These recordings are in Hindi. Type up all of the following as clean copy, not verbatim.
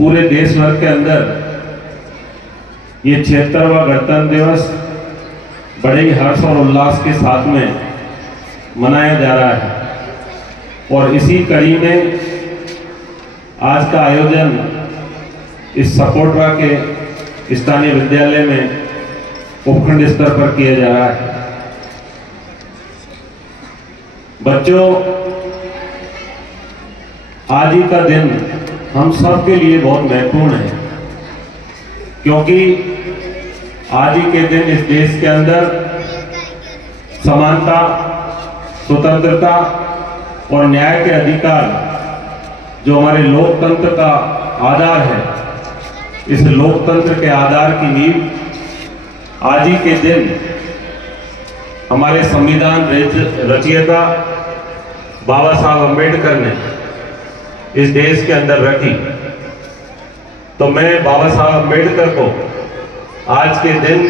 पूरे देश भर के अंदर ये 76वां गणतंत्र दिवस बड़े ही हर्ष और उल्लास के साथ में मनाया जा रहा है। और इसी कड़ी में आज का आयोजन इस सपोटरा के स्थानीय विद्यालय में उपखंड स्तर पर किया जा रहा है। बच्चों, आज ही का दिन हम सब के लिए बहुत महत्वपूर्ण है, क्योंकि आज ही के दिन इस देश के अंदर समानता, स्वतंत्रता और न्याय के अधिकार, जो हमारे लोकतंत्र का आधार है, इस लोकतंत्र के आधार की नींव आज ही के दिन हमारे संविधान रचयिता बाबा साहब अम्बेडकर ने इस देश के अंदर रखी। तो मैं बाबा साहब अम्बेडकर को आज के दिन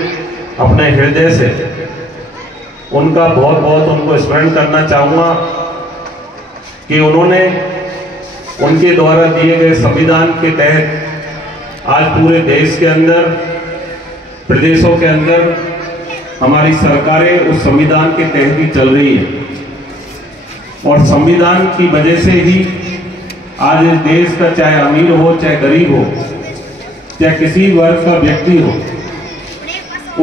अपने हृदय से उनका बहुत बहुत उनको स्मरण करना चाहूँगा कि उन्होंने उनके द्वारा दिए गए संविधान के तहत आज पूरे देश के अंदर, प्रदेशों के अंदर हमारी सरकारें उस संविधान के तहत ही चल रही है। और संविधान की वजह से ही आज इस देश का, चाहे अमीर हो चाहे गरीब हो, चाहे किसी वर्ग का व्यक्ति हो,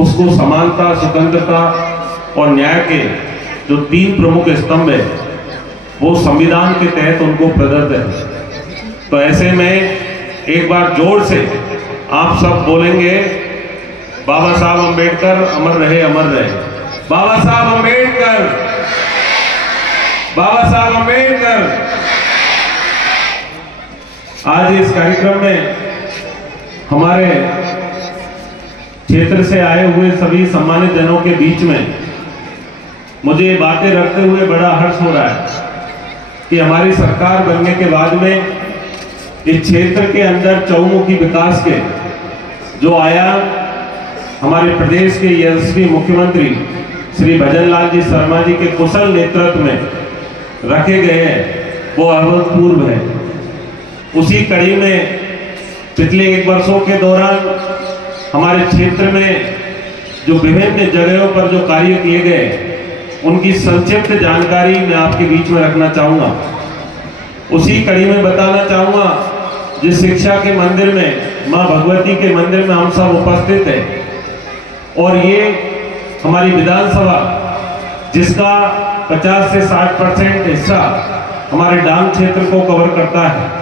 उसको समानता, स्वतंत्रता और न्याय के जो 3 प्रमुख स्तंभ है वो संविधान के तहत उनको प्रदत्त है। तो ऐसे में एक बार जोर से आप सब बोलेंगे, बाबा साहब अम्बेडकर अमर रहे, अमर रहे। बाबा साहब अम्बेडकर, बाबा साहब अम्बेडकर। आज इस कार्यक्रम में हमारे क्षेत्र से आए हुए सभी सम्मानित जनों के बीच में मुझे बातें रखते हुए बड़ा हर्ष हो रहा है कि हमारी सरकार बनने के बाद में इस क्षेत्र के अंदर चहुमुखी विकास के जो आयाम हमारे प्रदेश के यशस्वी मुख्यमंत्री श्री भजन लाल जी शर्मा जी के कुशल नेतृत्व में रखे गए हैं, वो अभूतपूर्व है। उसी कड़ी में पिछले 1 वर्षों के दौरान हमारे क्षेत्र में जो विभिन्न जगहों पर जो कार्य किए गए, उनकी संक्षिप्त जानकारी मैं आपके बीच में रखना चाहूँगा। उसी कड़ी में बताना चाहूँगा, जिस शिक्षा के मंदिर में, माँ भगवती के मंदिर में हम सब उपस्थित हैं, और ये हमारी विधानसभा जिसका 50 से 60% हिस्सा हमारे डांग क्षेत्र को कवर करता है,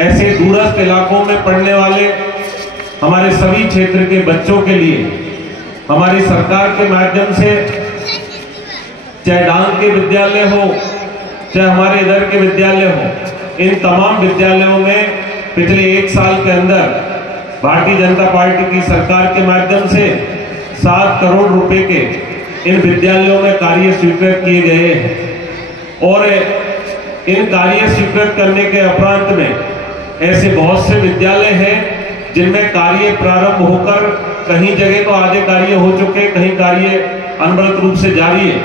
ऐसे दूरस्थ इलाकों में पढ़ने वाले हमारे सभी क्षेत्र के बच्चों के लिए हमारी सरकार के माध्यम से, चाहे डांग के विद्यालय हो चाहे हमारे इधर के विद्यालय हो, इन तमाम विद्यालयों में पिछले 1 साल के अंदर भारतीय जनता पार्टी की सरकार के माध्यम से 7 करोड़ रुपए के इन विद्यालयों में कार्य स्वीकृत किए गए हैं। और इन कार्य स्वीकृत करने के उपरांत में ऐसे बहुत से विद्यालय हैं जिनमें कार्य प्रारंभ होकर कहीं जगह तो आधे कार्य हो चुके, कहीं कार्य अनवरत रूप से जारी है।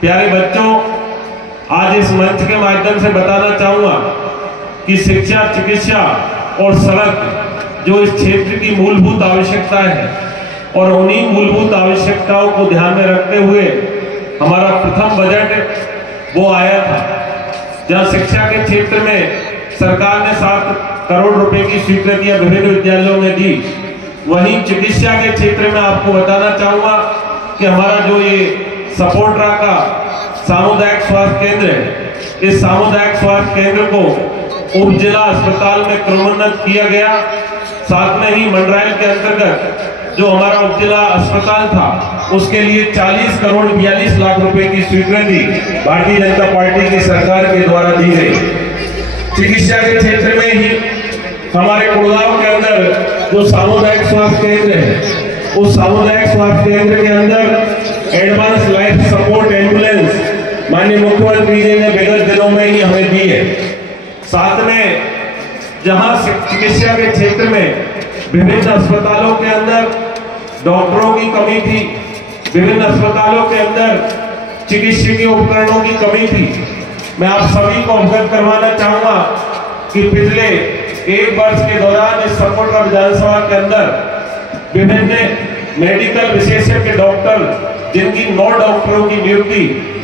प्यारे बच्चों, आज इस मंच के माध्यम से बताना चाहूँगा कि शिक्षा, चिकित्सा और सड़क जो इस क्षेत्र की मूलभूत आवश्यकता है, और उन्हीं मूलभूत आवश्यकताओं को ध्यान में रखते हुए हमारा प्रथम बजट वो आया था, जहां शिक्षा के क्षेत्र में सरकार ने 7 करोड़ रुपए की स्वीकृतियां विभिन्न विद्यालयों में दी। वहीं चिकित्सा के क्षेत्र में आपको बताना चाहूँगा कि हमारा जो ये सपोटरा का सामुदायिक स्वास्थ्य केंद्र है, इस सामुदायिक स्वास्थ्य केंद्र को उप जिला अस्पताल में क्रमोन्नत किया गया। साथ में ही मंडरायल के अंतर्गत जो हमारा उप जिला अस्पताल था, उसके लिए 40 करोड़ 42 लाख रुपए की स्वीकृति भारतीय जनता पार्टी की सरकार के द्वारा दी गई। चिकित्सा के क्षेत्र में ही हमारे गुड़गांव के अंदर जो सामुदायिक स्वास्थ्य केंद्र है, उस सामुदायिक स्वास्थ्य केंद्र के अंदर एडवांस लाइफ सपोर्ट एम्बुलेंस माननीय मुख्यमंत्री जी ने विगत दिनों में ही हमें दी है। साथ में जहां चिकित्सा के क्षेत्र में विभिन्न अस्पतालों के अंदर डॉक्टरों की कमी थी, विभिन्न अस्पतालों के अंदर चिकित्सकीय उपकरणों की कमी थी, मैं आप सभी को अवगत करवाना चाहूंगा कि पिछले एक वर्ष के दौरान इस सपोटरा विधानसभा के अंदर विभिन्न मेडिकल विशेषज्ञ डॉक्टर, जिनकी 9 डॉक्टरों की नियुक्ति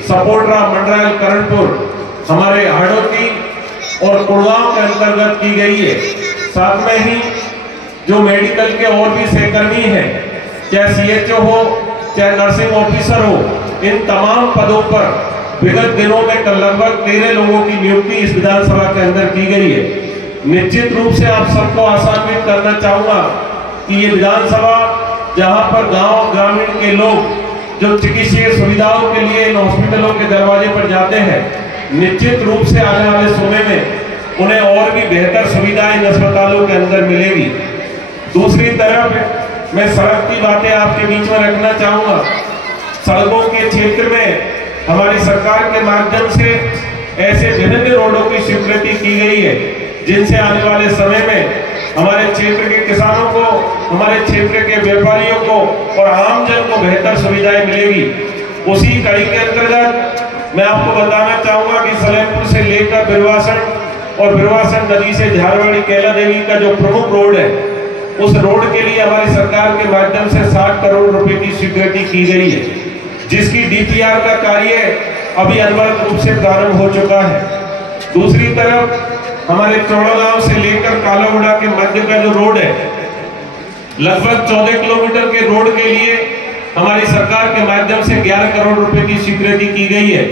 सपोटरा, मंडरायल, करणपुर, हमारे हाड़ौती और कुड़गांव के अंतर्गत की गई है। साथ में ही जो मेडिकल के और भी सहकर्मी हैं, चाहे CHO हो, चाहे नर्सिंग ऑफिसर हो, इन तमाम पदों पर विगत दिनों में लगभग 13 लोगों की नियुक्ति इस विधानसभा के अंदर की गई है। निश्चित रूप से आप सबको आशान्वित करना चाहूंगा कि ये विधानसभा, जहां पर गांव ग्रामीण के लोग जो चिकित्सीय सुविधाओं के लिए इन हॉस्पिटलों के दरवाजे पर जाते हैं, निश्चित रूप से आने वाले समय में उन्हें और भी बेहतर सुविधाएं इन अस्पतालों के अंदर मिलेगी। दूसरी तरफ मैं सड़क की बातें आपके बीच में रखना चाहूंगा। सड़कों के क्षेत्र में हमारी सरकार के माध्यम से ऐसे विभिन्न रोडों की स्वीकृति की गई है, जिनसे आने वाले समय में हमारे क्षेत्र के किसानों को, हमारे क्षेत्र के व्यापारियों को और आमजन को बेहतर सुविधाएं मिलेगी। उसी कड़ी के अंतर्गत मैं आपको बताना चाहूंगा कि सलेमपुर से लेकर बिरवासन और बिरवासन नदी से झारवाड़ी कैला देवी का जो प्रमुख रोड है, उस रोड के लिए हमारी सरकार के माध्यम से 60 करोड़ रुपए की स्वीकृति की गई है, जिसकी DPR का कार्य अभी अनवरत रूप से प्रारंभ हो चुका है। दूसरी तरफ हमारे चौड़ा गांव से लेकर कालागुड़ा के मध्य का जो रोड है, लगभग 14 किलोमीटर के रोड के लिए हमारी सरकार के माध्यम से 11 करोड़ रुपए की स्वीकृति की गई है,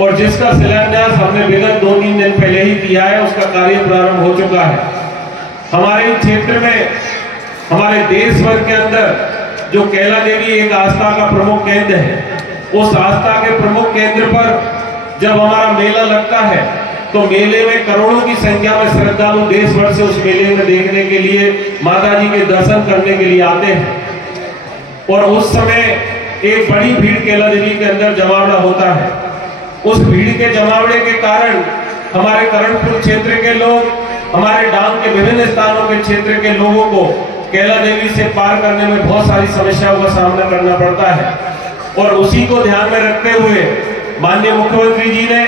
और जिसका शिलान्यास हमने विगत 2-3 दिन पहले ही किया है। उसका कार्य प्रारंभ हो चुका है। हमारे क्षेत्र में, हमारे देश भर के अंदर जो कैला देवी एक आस्था का प्रमुख केंद्र है, उस आस्था के प्रमुख केंद्र पर जब हमारा मेला लगता है, तो मेले में करोड़ों की संख्या में श्रद्धालु देश भर से उस मेले में देखने के लिए, माता जी के दर्शन करने के लिए आते हैं। और उस समय एक बड़ी भीड़ कैला देवी के अंदर जमावड़ा होता है। उस भीड़ के जमावड़े के कारण हमारे करणपुर क्षेत्र के लोग, हमारे डांग के विभिन्न स्थानों के क्षेत्र के लोगों को कैला देवी से पार करने में बहुत सारी समस्याओं का सामना करना पड़ता है। और उसी को ध्यान में रखते हुए माननीय मुख्यमंत्री जी ने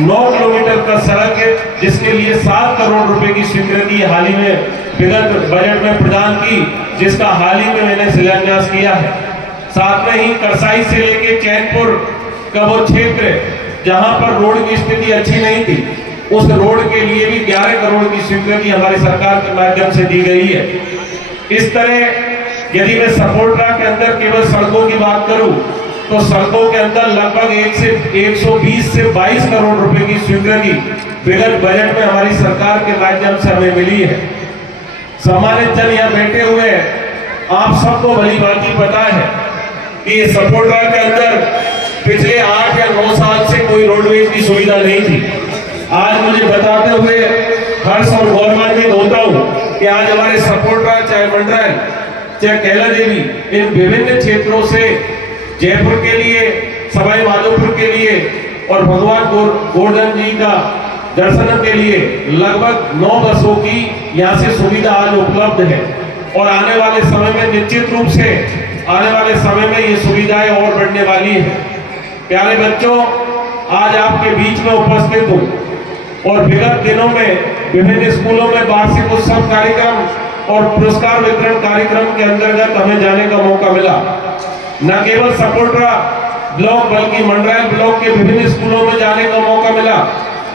9 किलोमीटर का सड़क है, जिसके लिए 7 करोड़ रुपए की स्वीकृति हाल ही में विगत बजट में प्रदान की, जिसका हाल ही में मैंने शिलान्यास किया है। साथ में ही करसाई से लेके चैनपुर का वो क्षेत्र जहां पर रोड की स्थिति अच्छी नहीं थी, उस रोड के लिए भी 11 करोड़ की स्वीकृति हमारी सरकार के माध्यम से दी गई है। इस तरह यदि मैं सपोटरा के अंदर केवल सड़कों की बात करूं, तो सड़कों के अंदर लगभग 120 से 22 करोड़ रुपए की स्वीकृति विगत बजट में हमारी सरकार के माध्यम से हमें मिली है। सम्मानित जन यहाँ बैठे हुए हैं, आप सबको भली भांति पता है कि सपोटरा के अंदर पिछले 8 या 9 साल से कोई रोडवेज की सुविधा नहीं थी। आज मुझे बताते हुए हर्ष और गौरवान्वित होता हूँ कि आज हमारे सपोटरा, चाहे मंडरायल, चाहे कैला देवी, इन विभिन्न क्षेत्रों से जयपुर के लिए, सवाई माधोपुर के लिए और भगवान गोवर्धन जी का दर्शन के लिए लगभग 9 बसों की यहाँ से सुविधा आज उपलब्ध है। और आने वाले समय में निश्चित रूप से आने वाले समय में ये सुविधाएं और बढ़ने वाली है। प्यारे बच्चों, आज आपके बीच में उपस्थित हूँ और विगत दिनों में विभिन्न स्कूलों में वार्षिक उत्सव कार्यक्रम और पुरस्कार वितरण कार्यक्रम के अंतर्गत हमें जाने का मौका मिला। न केवल सपोटरा ब्लॉक बल्कि मंडरायल ब्लॉक के विभिन्न स्कूलों में जाने का मौका मिला,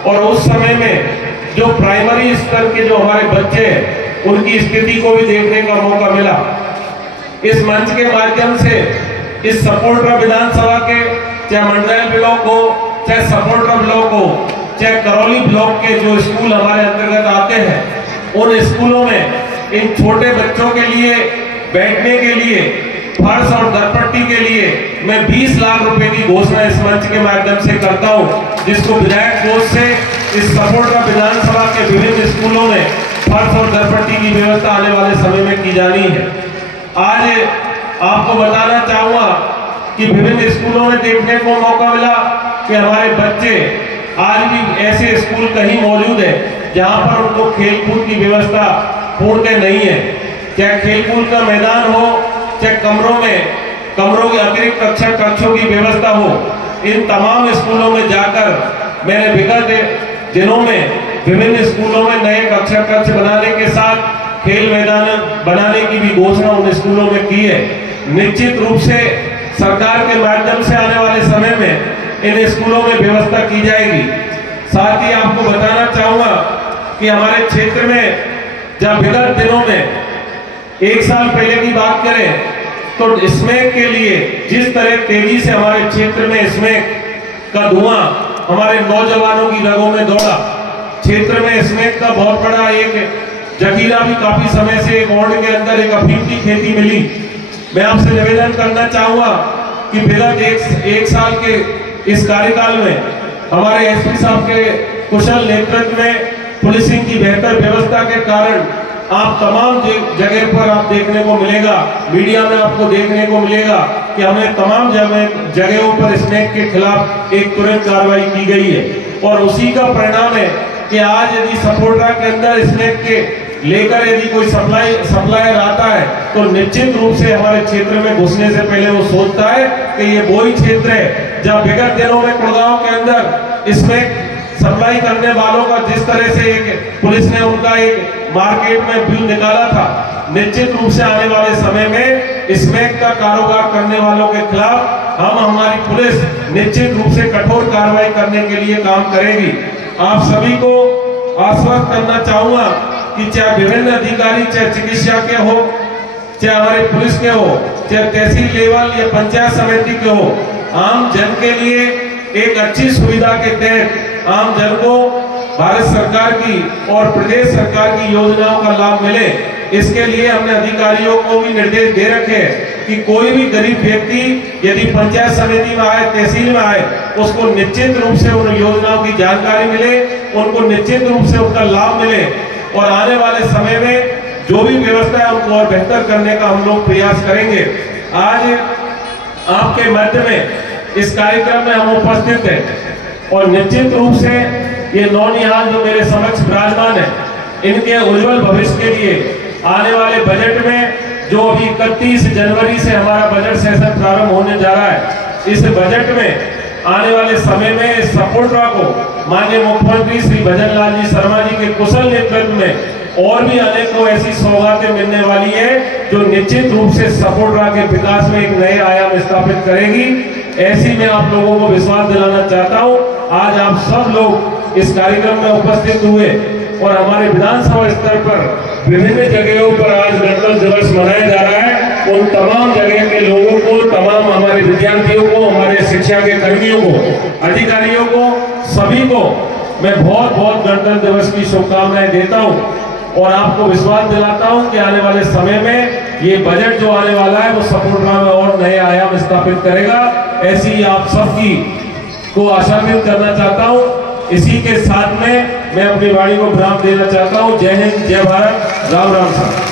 और उस समय में जो प्राइमरी स्तर के जो हमारे बच्चे हैं, उनकी स्थिति को भी देखने का मौका मिला। इस मंच के माध्यम से इस सपोटरा विधानसभा के, चाहे मंडरायल ब्लॉक हो, चाहे सपोटरा ब्लॉक हो, चाहे करौली ब्लॉक के जो स्कूल हमारे अंतर्गत आते हैं, उन स्कूलों में इन छोटे बच्चों के लिए बैठने के लिए, फर्श और दरपट्टी के लिए मैं 20 लाख रुपए की घोषणा इस मंच के माध्यम से करता हूं, जिसको विधायक कोष से इस सपोटरा विधानसभा के विभिन्न स्कूलों में फर्श और दरपट्टी की व्यवस्था आने वाले समय में की जानी है। आज आपको बताना चाहूंगा कि विभिन्न स्कूलों में देखने को मौका मिला कि हमारे बच्चे, आज भी ऐसे स्कूल कहीं मौजूद है जहां पर उनको खेलकूद की व्यवस्था पूर्णतः नहीं है। चाहे खेलकूद का मैदान हो, चाहे कमरों के अतिरिक्त कक्षों की व्यवस्था हो, इन तमाम स्कूलों में जाकर मैंने विगत दिनों में विभिन्न स्कूलों में नए कक्षा कक्ष बनाने के साथ खेल मैदान बनाने की भी घोषणा उन स्कूलों में की है। निश्चित रूप से सरकार के माध्यम से आने वाले समय में इन स्कूलों में व्यवस्था की जाएगी। साथ ही आपको बताना चाहूंगा कि हमारे क्षेत्र में जब विगत दिनों में 1 साल पहले की बात करें तो स्मैक के लिए जिस तरह तेजी से हमारे क्षेत्र में स्मैक का धुआं हमारे नौजवानों की रगों में दौड़ा, क्षेत्र में स्मैक का बहुत बड़ा एक जखीरा भी काफी समय से एक वार्ड के अंदर एक अफीम की खेती मिली। मैं आपसे निवेदन करना चाहूंगा कि विगत एक साल के इस कार्यकाल में हमारे एसपी साहब के कुशल नेतृत्व में पुलिसिंग की बेहतर व्यवस्था के कारण आप तमाम जगह पर आप देखने को मिलेगा, मीडिया में आपको देखने को मिलेगा कि हमने तमाम जगहों पर स्मैक के खिलाफ एक तुरंत कार्रवाई की गई है। और उसी का परिणाम है कि आज यदि सपोर्टा के अंदर स्मैक के लेकर यदि कोई सप्लायर आता है तो निश्चित रूप से हमारे क्षेत्र में घुसने से पहले वो सोचता है कि ये वही क्षेत्र है जब विगत दिनों में गुड़गांव के अंदर स्मैक सप्लाई करने वालों का जिस तरह से एक पुलिस ने उनका एक मार्केट में बिल निकाला था। निश्चित रूप से आने वाले समय में स्मैक का कारोबार करने वालों के खिलाफ हमारी पुलिस निश्चित रूप से कठोर कार्रवाई करने के लिए काम करेगी। आप सभी को आश्वस्त करना चाहूंगा कि चाहे विभिन्न अधिकारी, चाहे चिकित्सा के हो, चाहे हमारे पुलिस के हो, चाहे तहसील लेवल या पंचायत समिति के हो, आम जन के लिए एक अच्छी सुविधा के तहत आम जन को भारत सरकार की और प्रदेश सरकार की योजनाओं का लाभ मिले, इसके लिए हमने अधिकारियों को भी निर्देश दे रखे हैं कि कोई भी गरीब व्यक्ति यदि पंचायत समिति में आए, तहसील में आए, उसको निश्चित रूप से उन योजनाओं की जानकारी मिले, उनको निश्चित रूप से उनका लाभ मिले और आने वाले समय में जो भी व्यवस्था है उनको और बेहतर करने का हम लोग प्रयास करेंगे। आज आपके मध्य में इस कार्यक्रम में हम उपस्थित हैं और निश्चित रूप से ये नौनिहाल जो मेरे समक्ष विराजमान है, इनके उज्जवल भविष्य के लिए आने वाले बजट में जो अभी 31 जनवरी से हमारा बजट सेशन प्रारंभ होने जा रहा है, इस बजट में आने वाले समय में इस सपोर्टरा को माननीय मुख्यमंत्री श्री भजन लाल जी शर्मा जी के कुशल नेतृत्व में और भी अनेकों ऐसी सौगातें मिलने वाली है जो निश्चित रूप से सपोर्टरा के विकास में एक नए आयाम स्थापित करेगी। ऐसी मैं आप लोगों को विश्वास दिलाना चाहता हूं। आज आप सब लोग इस कार्यक्रम में उपस्थित हुए और हमारे विधानसभा स्तर पर विभिन्न जगहों पर आज गणतंत्र दिवस मनाया जा रहा है। उन तमाम जगह के लोगों को, तमाम हमारे विद्यार्थियों को, हमारे शिक्षा के कर्मियों को, अधिकारियों को, सभी को मैं बहुत बहुत गणतंत्र दिवस की शुभकामनाएं देता हूं और आपको विश्वास दिलाता हूं कि आने वाले समय में ये बजट जो आने वाला है वो सपोर्टरा में और नए आयाम स्थापित करेगा। ऐसी आप सबकी को आशान्वित करना चाहता हूं। इसी के साथ में मैं अपनी वाणी को विराम देना चाहता हूं। जय हिंद, जय भारत, राम राम साहब।